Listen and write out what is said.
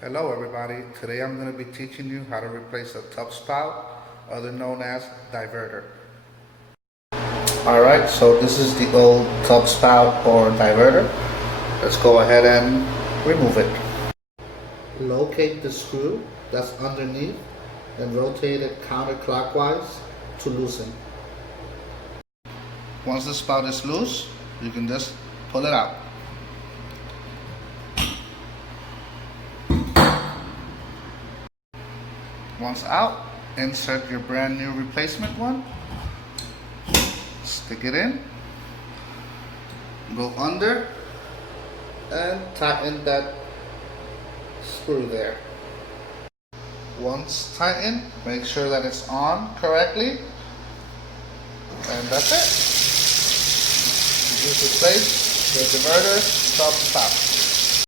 Hello everybody, today I'm going to be teaching you how to replace a tub spout, other known as diverter. Alright, so this is the old tub spout or diverter. Let's go ahead and remove it. Locate the screw that's underneath and rotate it counterclockwise to loosen. Once the spout is loose, you can just pull it out. Once out, insert your brand new replacement one, stick it in, go under, and tighten that screw there. Once tightened, make sure that it's on correctly, and that's it. You just replace the diverter tub spout.